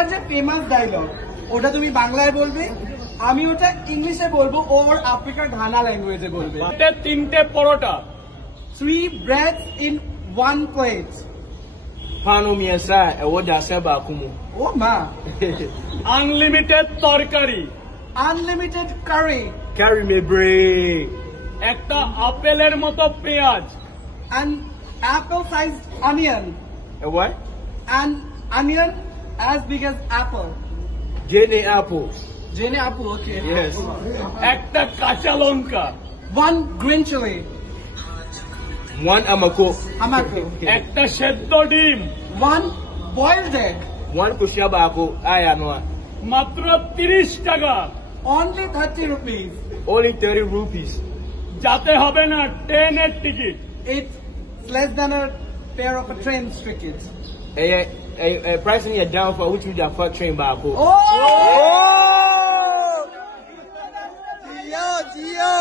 তোমার যে famous dialogue ওটা তুমি বাংলায় বলবে, আমি ওটা ইংলিশে বলবো, ওর আফ্রিকার ঘানা ল্যাঙ্গুয়েজে বলবে। 3টে পরোটা, 3 breads in 1 plate. Pano miensa ewoda seba kumu. Oh ma. Unlimited তরকারি, Unlimited curry Carry me break. একটা আপেলের মতো পেঁয়াজ, and apple-sized onion. A what? And onion as big as apple. Jenny apple. Jenny apple, okay. Yes. একটা কাঁচা লঙ্কা, 1 green chili. 1 amako. Hamako. একটা সেদ্ধ ডিম, 1 boiled egg. 1 kushaba ako. Aya no. মাত্র 30 টাকা। Only 30 rupees. Only 30 rupees. যাতে হবে না ট্রেনের ticket. It's less than a fare of a train ticket. Pricing you down for which you got for train bako. Oh! Gio, Gio.